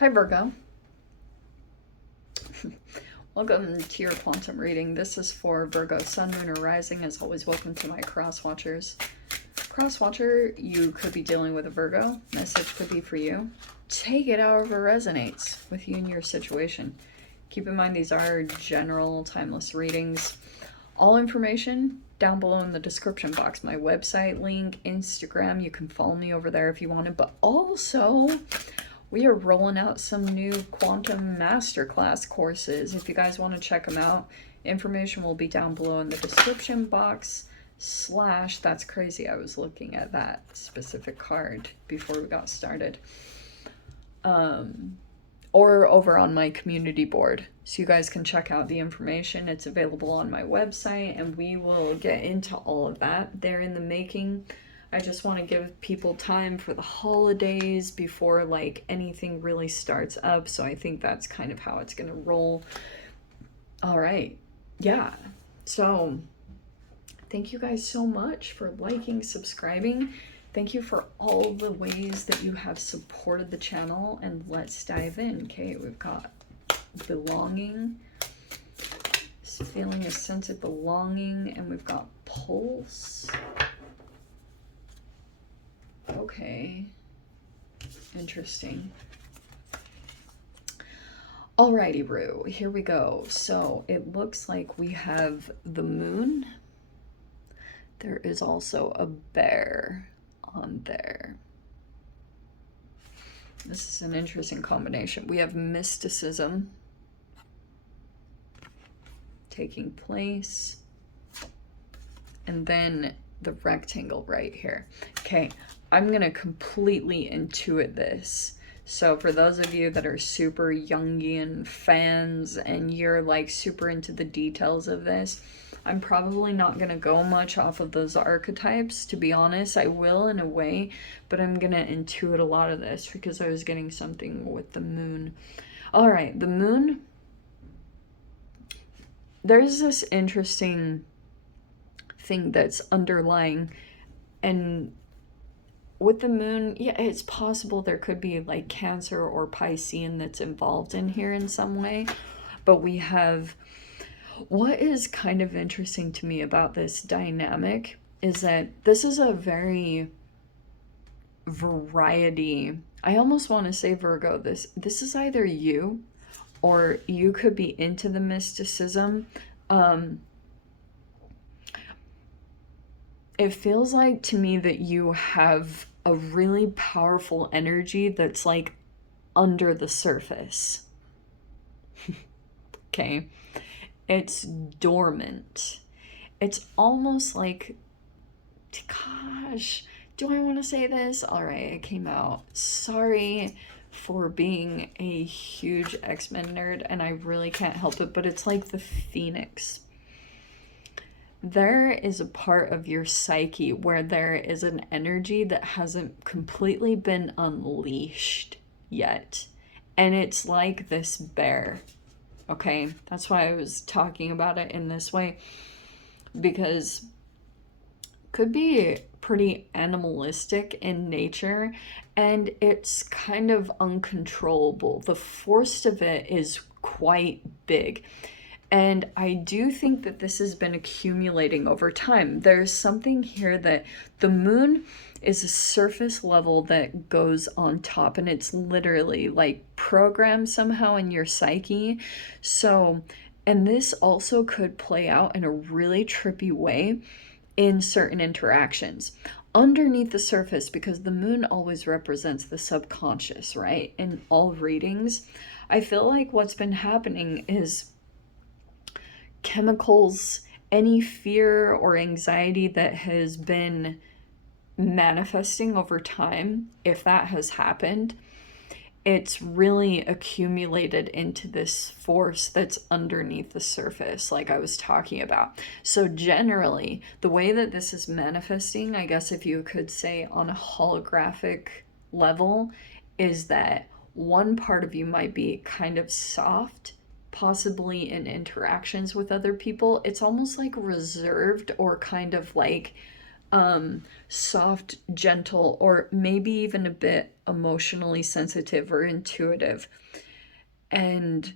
Hi Virgo. Welcome to your quantum reading. This is for Virgo Sun, Moon, or Rising. As always, welcome to my cross watchers. Cross watcher, you could be dealing with a Virgo. Message could be for you. Take it however resonates with you and your situation. Keep in mind these are general, timeless readings. All information down below in the description box. My website link, Instagram. You can follow me over there if you want it. But also, we are rolling out some new quantum masterclass courses. If you guys want to check them out, information will be down below in the description box. / that's crazy, I was looking at that specific card before we got started. Or over on my community board, so you guys can check out the information. It's available on my website, and we will get into all of that. They're in the making. I just want to give people time for the holidays before like anything really starts up. So I think that's kind of how it's going to roll. All right. Yeah. So thank you guys so much for liking, subscribing. Thank you for all the ways that you have supported the channel. And let's dive in. Okay, we've got belonging. Feeling a sense of belonging. And we've got pulse. Okay, interesting. Alrighty, Roo, here we go. So it looks like we have the moon. There is also a bear on there. This is an interesting combination. We have mysticism taking place, and then the rectangle right here. Okay, I'm gonna completely intuit this. So for those of you that are super Jungian fans and you're like super into the details of this, I'm probably not gonna go much off of those archetypes, to be honest. I will in a way, but I'm gonna intuit a lot of this because I was getting something with the moon. All right, the moon. There's this interesting thing that's underlying, and with the moon, yeah, it's possible there could be like Cancer or Piscean that's involved in here in some way. But we have, what is kind of interesting to me about this dynamic is that this is a very variety. I almost want to say, Virgo, this is either you or you could be into the mysticism. It feels like to me that you have a really powerful energy that's like under the surface. Okay, it's dormant. It's almost like, gosh, do I want to say this? All right, it came out. Sorry for being a huge X-Men nerd, and I really can't help it, but it's like the Phoenix. There is a part of your psyche where there is an energy that hasn't completely been unleashed yet. And it's like this bear. Okay, that's why I was talking about it in this way, because it could be pretty animalistic in nature, and it's kind of uncontrollable. The force of it is quite big. And I do think that this has been accumulating over time. There's something here that the moon is a surface level that goes on top, and it's literally like programmed somehow in your psyche. So, and this also could play out in a really trippy way in certain interactions. Underneath the surface, because the moon always represents the subconscious, right? In all readings, I feel like what's been happening is chemicals, any fear or anxiety that has been manifesting over time, if that has happened, it's really accumulated into this force that's underneath the surface, like I was talking about. So generally, the way that this is manifesting, I guess if you could say on a holographic level, is that one part of you might be kind of soft, possibly in interactions with other people. It's almost like reserved or kind of like soft, gentle, or maybe even a bit emotionally sensitive or intuitive. And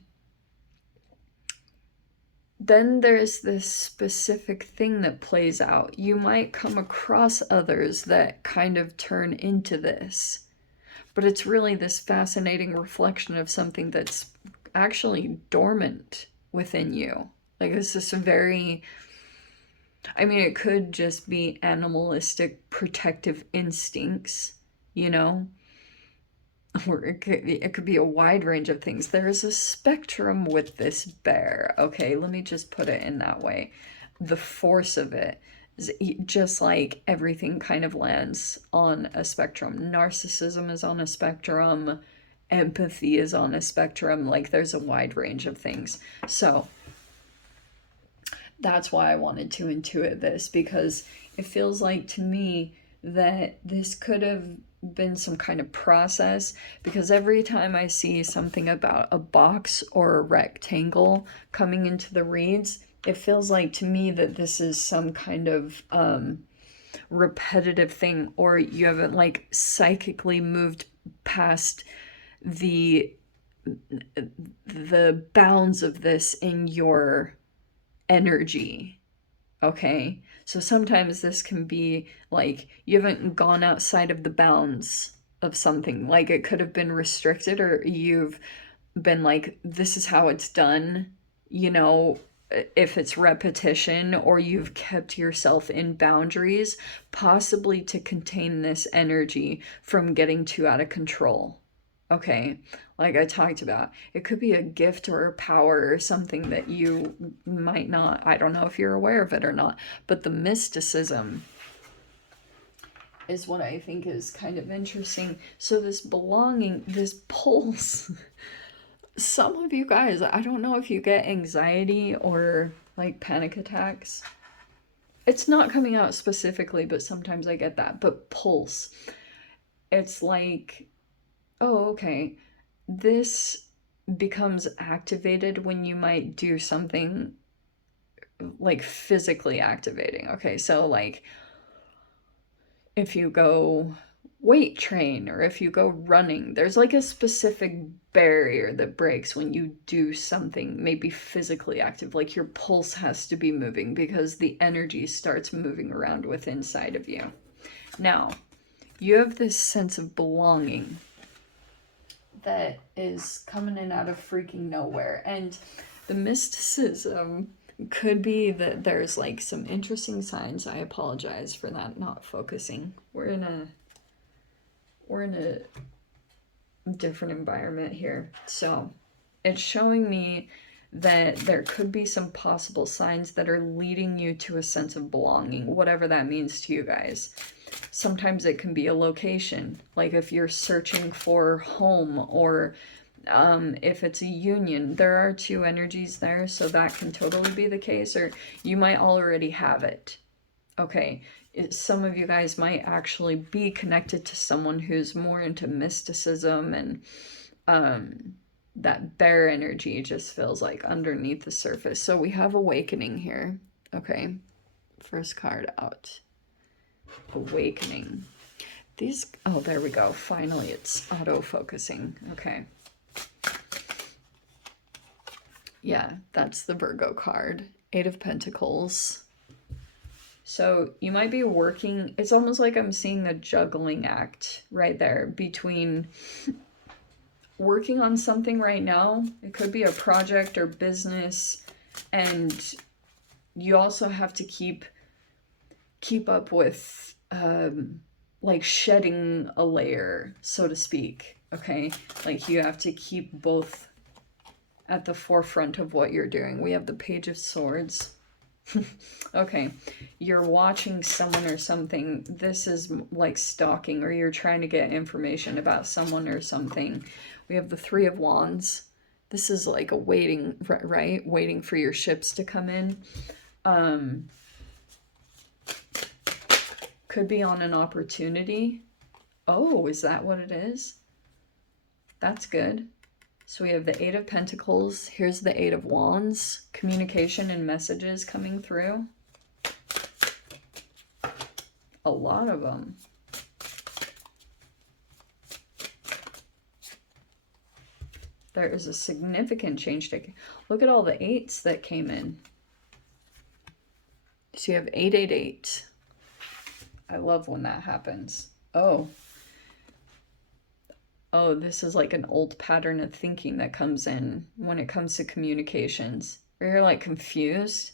then there's this specific thing that plays out. You might come across others that kind of turn into this, but it's really this fascinating reflection of something that's actually dormant within you. Like, it's this very, I mean, it could just be animalistic protective instincts, you know? Or it could be a wide range of things. There is a spectrum with this bear. Okay, let me just put it in that way. The force of it is just like everything kind of lands on a spectrum. Narcissism is on a spectrum. Empathy is on a spectrum. Like, there's a wide range of things. So that's why I wanted to intuit this, because it feels like to me that this could have been some kind of process, because every time I see something about a box or a rectangle coming into the reads, it feels like to me that this is some kind of repetitive thing, or you haven't like psychically moved past the bounds of this in your energy. Okay, so sometimes this can be like you haven't gone outside of the bounds of something. Like, it could have been restricted, or you've been like, this is how it's done, you know, if it's repetition, or you've kept yourself in boundaries, possibly to contain this energy from getting too out of control. Okay, like I talked about, it could be a gift or a power or something that you might not, I don't know if you're aware of it or not, but the mysticism is what I think is kind of interesting. So this belonging, this pulse, some of you guys, I don't know if you get anxiety or like panic attacks. It's not coming out specifically, but sometimes I get that. But pulse, it's like, oh, okay, this becomes activated when you might do something like physically activating. Okay, so like if you go weight train or if you go running, there's like a specific barrier that breaks when you do something maybe physically active. Like, your pulse has to be moving because the energy starts moving around within inside of you. Now, you have this sense of belonging that is coming in out of freaking nowhere. And the mysticism could be that there's like some interesting signs. I apologize for that not focusing. We're in a different environment here. So it's showing me that there could be some possible signs that are leading you to a sense of belonging, whatever that means to you guys. Sometimes it can be a location, like if you're searching for home, or if it's a union. There are two energies there, so that can totally be the case, or you might already have it. Okay, some of you guys might actually be connected to someone who's more into mysticism, and that bear energy just feels like underneath the surface. So we have awakening here. Okay, first card out. Awakening. These, oh, there we go. Finally, it's auto-focusing. Okay. Yeah, that's the Virgo card. 8 of Pentacles. So you might be working, it's almost like I'm seeing a juggling act right there between working on something right now. It could be a project or business, and you also have to keep up with like shedding a layer, so to speak. Okay, like you have to keep both at the forefront of what you're doing. We have the Page of Swords. Okay, you're watching someone or something. This is like stalking, or you're trying to get information about someone or something. We have the Three of Wands. This is like a waiting, right? Waiting for your ships to come in. Could be on an opportunity. Oh, is that what it is? That's good. So we have the 8 of Pentacles. Here's the 8 of Wands. Communication and messages coming through. a lot of them. There is a significant change taking. Look at all the 8s that came in. So you have 888. I love when that happens. Oh, this is like an old pattern of thinking that comes in when it comes to communications. Where you're like confused.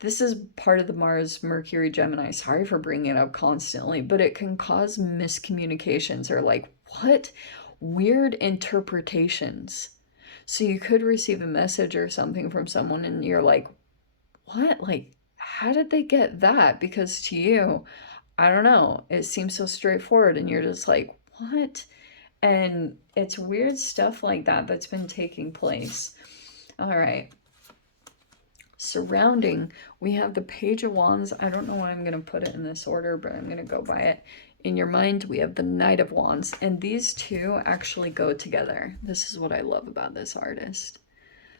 This is part of the Mars, Mercury, Gemini. Sorry for bringing it up constantly, but it can cause miscommunications or like, what? Weird interpretations. So you could receive a message or something from someone and you're like, what? Like, how did they get that? Because to you, I don't know, it seems so straightforward and you're just like, what? And it's weird stuff like that that's been taking place. All right. Surrounding, we have the Page of Wands. I don't know why I'm going to put it in this order, but I'm going to go by it. In your mind, we have the Knight of Wands, and these two actually go together. This is what I love about this artist.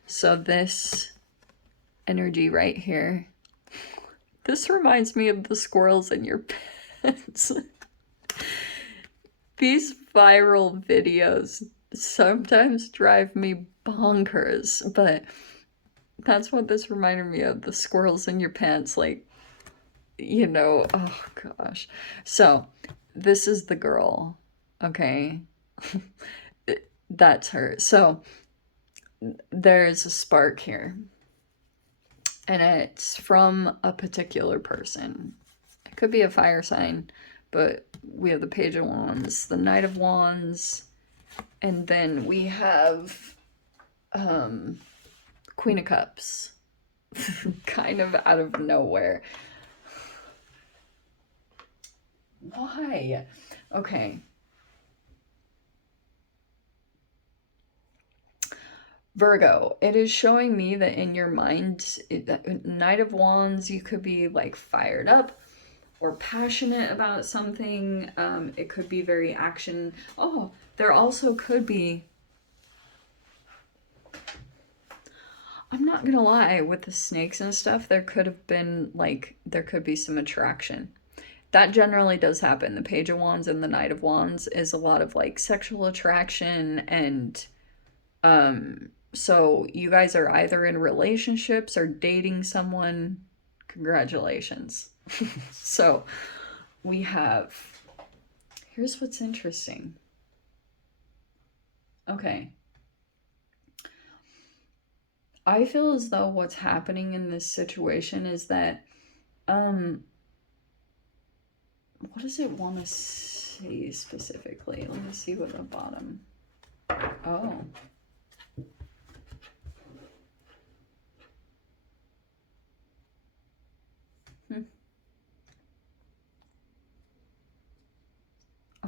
So this energy right here, this reminds me of the squirrels in your pants. These viral videos sometimes drive me bonkers, but that's what this reminded me of, the squirrels in your pants, like, you know, oh gosh. So this is the girl, okay? That's her. So there's a spark here, and it's from a particular person. It could be a fire sign, but we have the Page of Wands, the Knight of Wands, and then we have Queen of Cups. Kind of out of nowhere. Why? Okay. Virgo, it is showing me that in your mind, Knight of Wands, you could be like fired up or passionate about something. It could be very action. Oh, there also could be, I'm not gonna lie, with the snakes and stuff, there could have been like, there could be some attraction. That generally does happen. The Page of Wands and the Knight of Wands is a lot of like sexual attraction, and so you guys are either in relationships or dating someone. Congratulations. So we have, here's what's interesting. Okay. I feel as though what's happening in this situation is that, what does it want to say specifically? Let me see what the bottom, oh.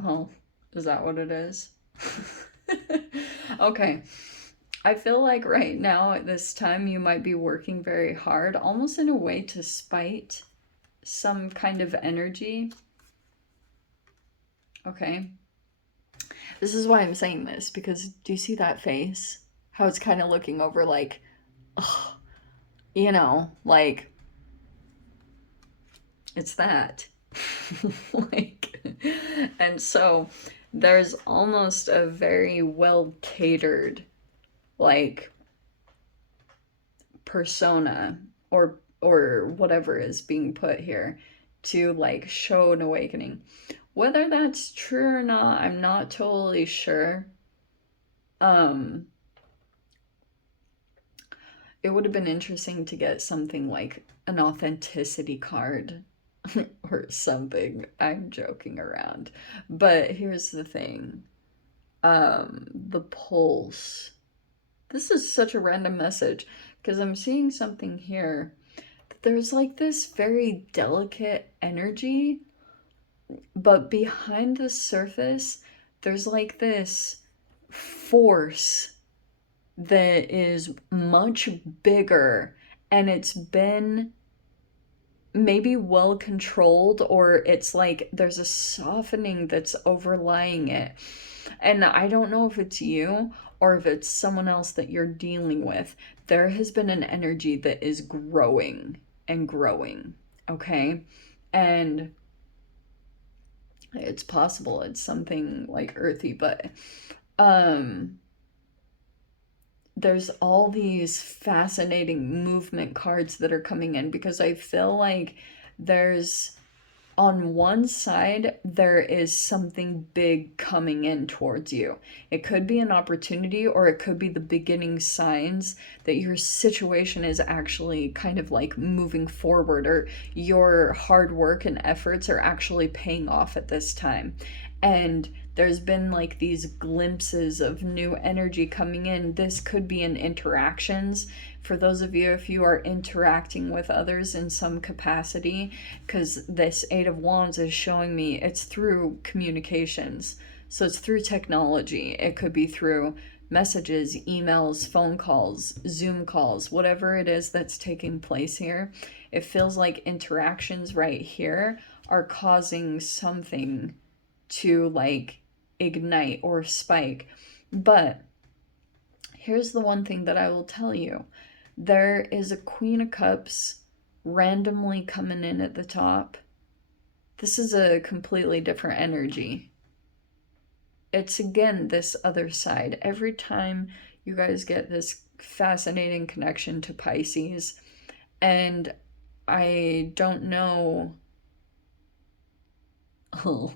Oh, is that what it is? Okay. I feel like right now at this time you might be working very hard, almost in a way to spite some kind of energy. Okay. This is why I'm saying this, because do you see that face? How it's kind of looking over like, ugh, you know, like, it's that. Like, and so there's almost a very well catered, like, persona or whatever is being put here to like show an awakening. Whether that's true or not, I'm not totally sure. It would have been interesting to get something like an authenticity card or something. I'm joking around. But here's the thing. The pulse. This is such a random message because I'm seeing something here. There's like this very delicate energy, but behind the surface, there's like this force that is much bigger, and it's been maybe well controlled, or it's like there's a softening that's overlying it. And I don't know if it's you or if it's someone else that you're dealing with. There has been an energy that is growing and growing, okay? And It's possible it's something like earthy, but um there's all these fascinating movement cards that are coming in because I feel like there's on one side, there is something big coming in towards you. It could be an opportunity, or it could be the beginning signs that your situation is actually kind of like moving forward, or your hard work and efforts are actually paying off at this time. And there's been like these glimpses of new energy coming in. This could be in interactions. For those of you, if you are interacting with others in some capacity, because this Eight of Wands is showing me it's through communications. So it's through technology. It could be through messages, emails, phone calls, Zoom calls, whatever it is that's taking place here. It feels like interactions right here are causing something to like ignite or spike. But here's the one thing that I will tell you. There is a Queen of Cups randomly coming in at the top. This is a completely different energy. It's again this other side. Every time you guys get this fascinating connection to Pisces, and I don't know. Oh,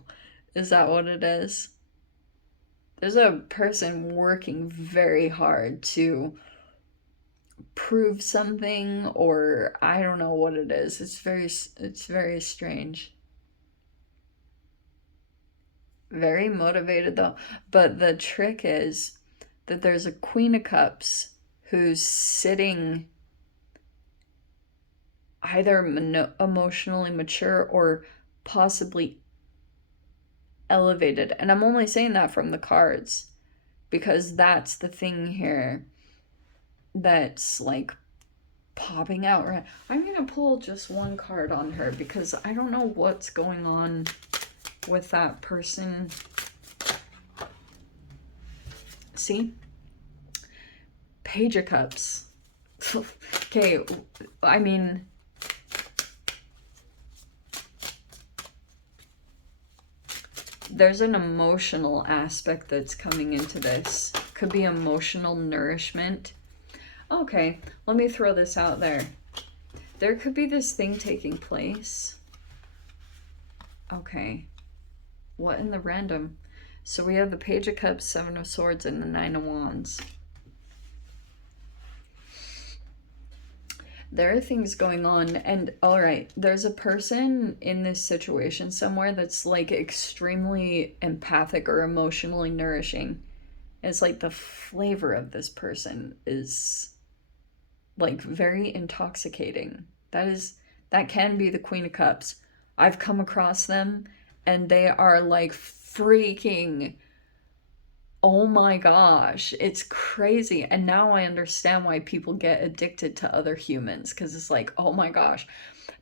is that what it is? There's a person working very hard to prove something, or I don't know what it is. It's very strange. Very motivated though. But the trick is that there's a Queen of Cups who's sitting either emotionally mature or possibly elevated. And I'm only saying that from the cards because that's the thing here that's like popping out. I'm gonna pull just one card on her because I don't know what's going on with that person. See? Page of Cups. Okay, I mean, there's an emotional aspect that's coming into this. Could be emotional nourishment. Okay, let me throw this out there. There could be this thing taking place. Okay, what in the random? So we have the Page of Cups, Seven of Swords, and the Nine of Wands. There are things going on, and all right, there's a person in this situation somewhere that's like extremely empathic or emotionally nourishing. It's like the flavor of this person is like very intoxicating. That can be the Queen of Cups. I've come across them and they are like freaking, oh my gosh, it's crazy. And now I understand why people get addicted to other humans, because it's like, oh my gosh,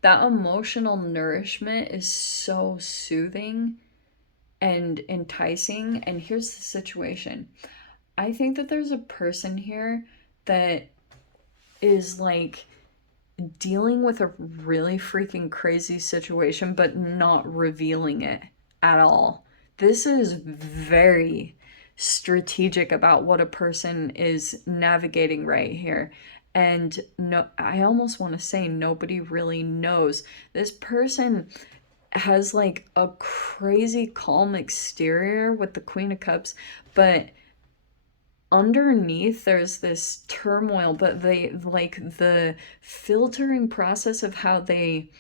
that emotional nourishment is so soothing and enticing. And here's the situation. I think that there's a person here that is like dealing with a really freaking crazy situation, but not revealing it at all. This is very strategic about what a person is navigating right here. And no, I almost want to say nobody really knows. This person has like a crazy calm exterior with the Queen of Cups, but underneath there's this turmoil. But they like the filtering process of how they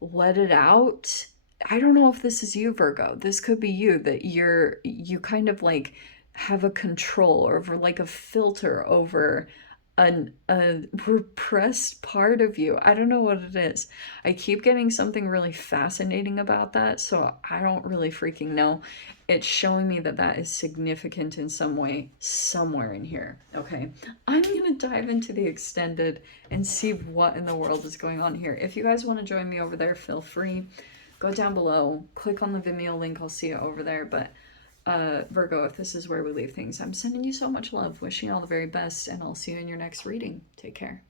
let it out. I don't know if this is you, Virgo. This could be you, that you kind of like have a control over like a filter over a repressed part of you. I don't know what it is. I keep getting something really fascinating about that, so I don't really freaking know. It's showing me that that is significant in some way somewhere in here. Okay, I'm gonna dive into the extended and see what in the world is going on here. If you guys want to join me over there, feel free. Go down below, click on the Vimeo link, I'll see you over there. But Virgo, if this is where we leave things, I'm sending you so much love, wishing you all the very best, and I'll see you in your next reading. Take care.